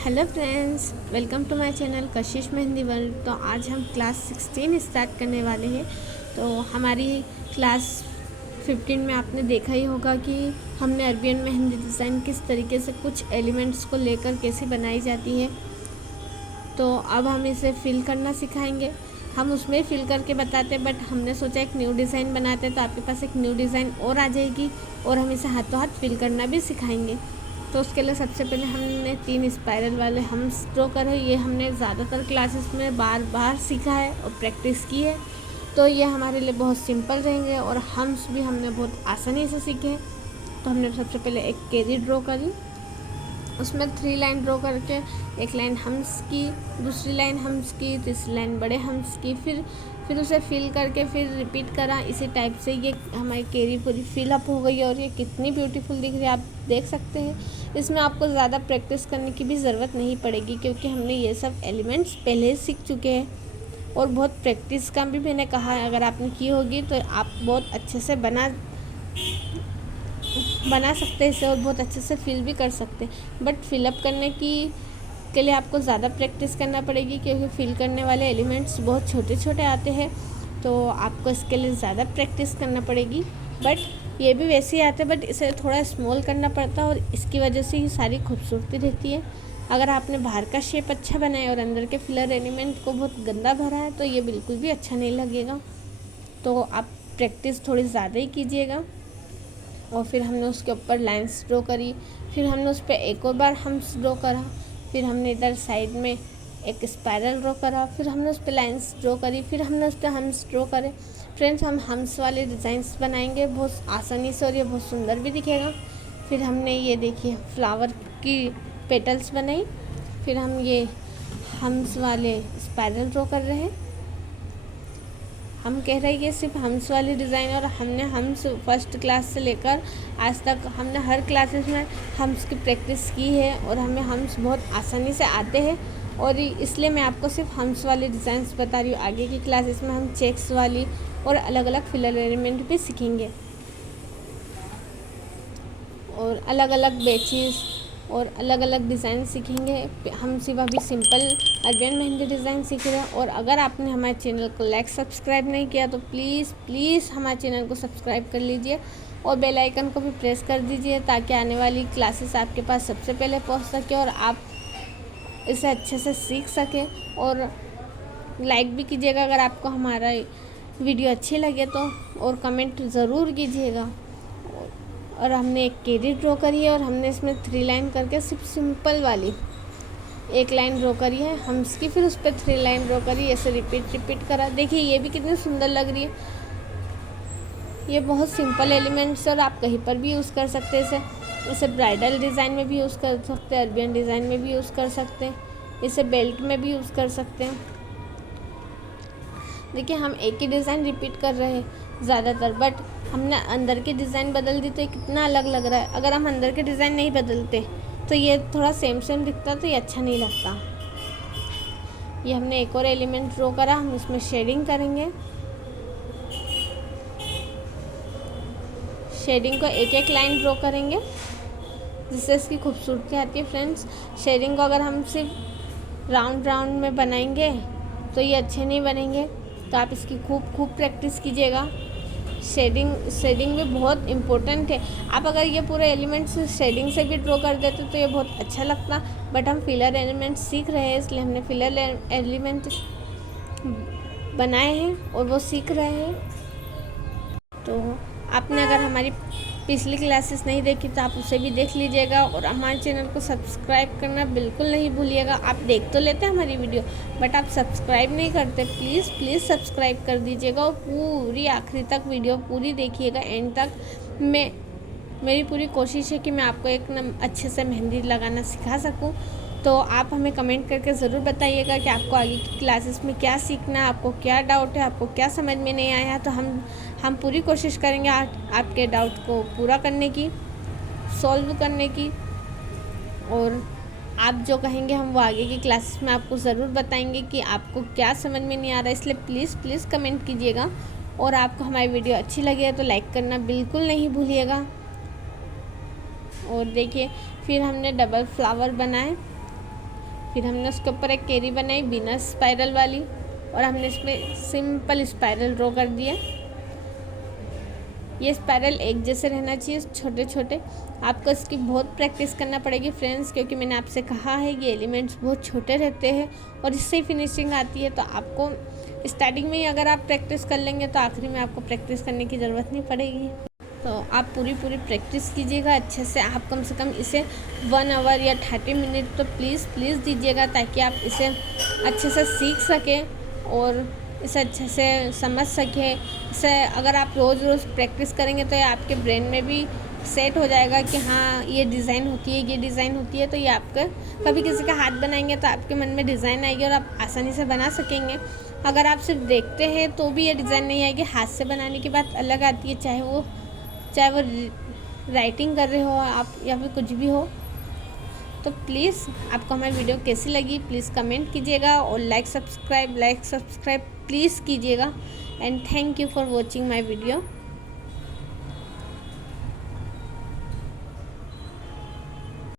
Hello friends, welcome to my channel Kashish Mehndi world. तो आज हम क्लास 16 स्टार्ट करने वाले हैं। तो हमारी क्लास 15 में आपने देखा ही होगा कि हमने अरबियन मेहंदी डिज़ाइन किस तरीके से कुछ एलिमेंट्स को लेकर कैसे बनाई जाती है। तो अब हम इसे फिल करना सिखाएंगे। हम उसमें फिल करके बताते हैं, बट हमने सोचा एक न्यू डिज़ाइन बनाते हैं, तो आपके पास एक न्यू डिज़ाइन और आ जाएगी और हम इसे हाथों हाथ फिल करना भी सिखाएंगे। तो उसके लिए सबसे पहले हमने 3 स्पाइरल वाले हम्स ड्रॉ करे। ये हमने ज़्यादातर क्लासेस में बार बार सीखा है और प्रैक्टिस की है, तो ये हमारे लिए बहुत सिंपल रहेंगे और हम्स भी हमने बहुत आसानी से सीखे हैं। तो हमने सबसे पहले एक केरी ड्रॉ करी, उसमें 3 लाइन ड्रॉ करके एक लाइन हम्स की, दूसरी लाइन हम्स की, तीसरी लाइन बड़े हम्स की, फिर उसे फिल करके फिर रिपीट करा। इसी टाइप से ये हमारी केरी पूरी फिल अप हो गई है और ये कितनी ब्यूटीफुल दिख रही है आप देख सकते हैं। इसमें आपको ज़्यादा प्रैक्टिस करने की भी ज़रूरत नहीं पड़ेगी, क्योंकि हमने ये सब एलिमेंट्स पहले ही सीख चुके हैं और बहुत प्रैक्टिस का भी मैंने कहा है। अगर आपने की होगी तो आप बहुत अच्छे से बना सकते हैं इसे और बहुत अच्छे से फिल भी कर सकते हैं। बट फिलअप करने के लिए आपको ज़्यादा प्रैक्टिस करना पड़ेगी, क्योंकि फिल करने वाले एलिमेंट्स बहुत छोटे छोटे आते हैं, तो आपको इसके लिए ज़्यादा प्रैक्टिस करना पड़ेगी। बट ये भी वैसे ही आते हैं, बट इसे थोड़ा स्मॉल करना पड़ता है और इसकी वजह से ही सारी खूबसूरती रहती है। अगर आपने बाहर का शेप अच्छा बनाया और अंदर के फिलर एलिमेंट को बहुत गंदा भरा है तो ये बिल्कुल भी अच्छा नहीं लगेगा। तो आप प्रैक्टिस थोड़ी ज़्यादा ही कीजिएगा। और फिर हमने उसके ऊपर लाइंस ड्रॉ करी, फिर हमने उस पर एक और बार हम्स ड्रॉ करा, फिर हमने इधर साइड में एक स्पाइरल ड्रॉ करा, फिर हमने उस पर लाइंस ड्रॉ करी, फिर हमने उस पर हम्स ड्रॉ करे। फ्रेंड्स, हम हम्स वाले डिज़ाइंस बनाएंगे बहुत आसानी से और ये बहुत सुंदर भी दिखेगा। फिर हमने ये देखिए फ्लावर की पेटल्स बनाई, फिर हम ये हम्स वाले स्पाइरल ड्रॉ कर रहे हैं। हम कह रहे हैं ये सिर्फ हम्स वाली डिज़ाइन, और हमने हम्स फर्स्ट क्लास से लेकर आज तक हमने हर क्लासेस में हम्स की प्रैक्टिस की है और हमें हम्स बहुत आसानी से आते हैं, और इसलिए मैं आपको सिर्फ हम्स वाली डिज़ाइंस बता रही हूँ। आगे की क्लासेस में हम चेक्स वाली और अलग अलग फिलर एलिमेंट भी सीखेंगे और अलग अलग बैचेस और अलग अलग डिज़ाइन सीखेंगे। हम सिर्फ अभी सिंपल अरबियन मेहंदी डिज़ाइन सीख रहे हैं। और अगर आपने हमारे चैनल को लाइक सब्सक्राइब नहीं किया तो प्लीज़ हमारे चैनल को सब्सक्राइब कर लीजिए और बेल आइकन को भी प्रेस कर दीजिए, ताकि आने वाली क्लासेस आपके पास सबसे पहले पहुंच सके और आप इसे अच्छे से सीख सकें। और लाइक भी कीजिएगा अगर आपको हमारा वीडियो अच्छी लगे तो, और कमेंट ज़रूर कीजिएगा। और हमने एक केरी ड्रॉ करी है और हमने इसमें 3 लाइन करके सिर्फ सिंपल वाली एक लाइन ड्रॉ करी है हम्स की, फिर उस पर 3 लाइन ड्रॉ करी, ऐसे रिपीट करा। देखिए ये भी कितनी सुंदर लग रही है। ये बहुत सिंपल एलिमेंट्स और आप कहीं पर भी यूज़ कर सकते हैं इसे ब्राइडल डिज़ाइन में भी यूज़ कर सकते हैं, अरबियन डिज़ाइन में भी यूज़ कर सकते हैं, इसे बेल्ट में भी यूज़ कर सकते हैं। देखिए हम एक ही डिज़ाइन रिपीट कर रहे हैं ज़्यादातर, बट हमने अंदर की डिज़ाइन बदल दी तो ये कितना अलग लग रहा है। अगर हम अंदर के डिज़ाइन नहीं बदलते तो ये थोड़ा सेम दिखता, तो ये अच्छा नहीं लगता। ये हमने एक और एलिमेंट ड्रॉ करा, हम इसमें शेडिंग करेंगे। शेडिंग को एक एक लाइन ड्रॉ करेंगे जिससे इसकी खूबसूरती आती है। फ्रेंड्स, शेडिंग को अगर हम सिर्फ राउंड में बनाएंगे तो ये अच्छे नहीं बनेंगे, तो आप इसकी खूब प्रैक्टिस कीजिएगा। शेडिंग भी बहुत इम्पोर्टेंट है। आप अगर ये पूरे एलिमेंट्स शेडिंग से भी ड्रॉ कर देते तो ये बहुत अच्छा लगता, बट हम फिलर एलिमेंट सीख रहे हैं, इसलिए हमने फिलर एलिमेंट बनाए हैं और वो सीख रहे हैं। तो आपने अगर हमारी पिछली क्लासेस नहीं देखी तो आप उसे भी देख लीजिएगा और हमारे चैनल को सब्सक्राइब करना बिल्कुल नहीं भूलिएगा। आप देख तो लेते हैं हमारी वीडियो, बट आप सब्सक्राइब नहीं करते। प्लीज़ सब्सक्राइब कर दीजिएगा और पूरी आखिरी तक वीडियो पूरी देखिएगा, एंड तक। मेरी पूरी कोशिश है कि मैं आपको एक अच्छे से मेहंदी लगाना सिखा सकूं। तो आप हमें कमेंट करके ज़रूर बताइएगा कि आपको आगे की क्लासेस में क्या सीखना है, आपको क्या डाउट है, आपको क्या समझ में नहीं आया। तो हम पूरी कोशिश करेंगे आपके डाउट को पूरा करने की, सॉल्व करने की, और आप जो कहेंगे हम वो आगे की क्लासेस में आपको ज़रूर बताएंगे कि आपको क्या समझ में नहीं आ रहा है। इसलिए प्लीज़ कमेंट कीजिएगा। और आपको हमारी वीडियो अच्छी लगी है तो लाइक करना बिल्कुल नहीं भूलिएगा। और देखिए फिर हमने डबल फ्लावर बनाए फिर हमने उसके ऊपर एक केरी बनाई बिना स्पाइरल वाली और हमने इसमें सिंपल स्पाइरल ड्रॉ कर दिया। ये स्पाइरल एक जैसे रहना चाहिए, छोटे छोटे। आपको इसकी बहुत प्रैक्टिस करना पड़ेगी फ्रेंड्स, क्योंकि मैंने आपसे कहा है ये एलिमेंट्स बहुत छोटे रहते हैं और इससे ही फिनिशिंग आती है। तो आपको स्टार्टिंग में ही अगर आप प्रैक्टिस कर लेंगे तो आखिरी में आपको प्रैक्टिस करने की ज़रूरत नहीं पड़ेगी। तो आप पूरी प्रैक्टिस कीजिएगा अच्छे से। आप कम से कम इसे 1 आवर या 30 मिनट तो प्लीज़ दीजिएगा, ताकि आप इसे अच्छे से सीख सकें और इसे अच्छे से समझ सकें। इसे अगर आप रोज़ प्रैक्टिस करेंगे तो ये आपके ब्रेन में भी सेट हो जाएगा कि हाँ ये डिज़ाइन होती है, ये डिज़ाइन होती है। तो ये आपका कभी किसी का हाथ बनाएंगे तो आपके मन में डिज़ाइन आएगी और आप आसानी से बना सकेंगे। अगर आप सिर्फ देखते हैं तो भी ये डिज़ाइन नहीं आएगी। हाथ से बनाने की बात अलग आती है, चाहे वो राइटिंग कर रहे हो आप या फिर कुछ भी हो। तो प्लीज़ आपको हमारी वीडियो कैसी लगी प्लीज़ कमेंट कीजिएगा और लाइक सब्सक्राइब प्लीज़ कीजिएगा। And thank you for watching my video.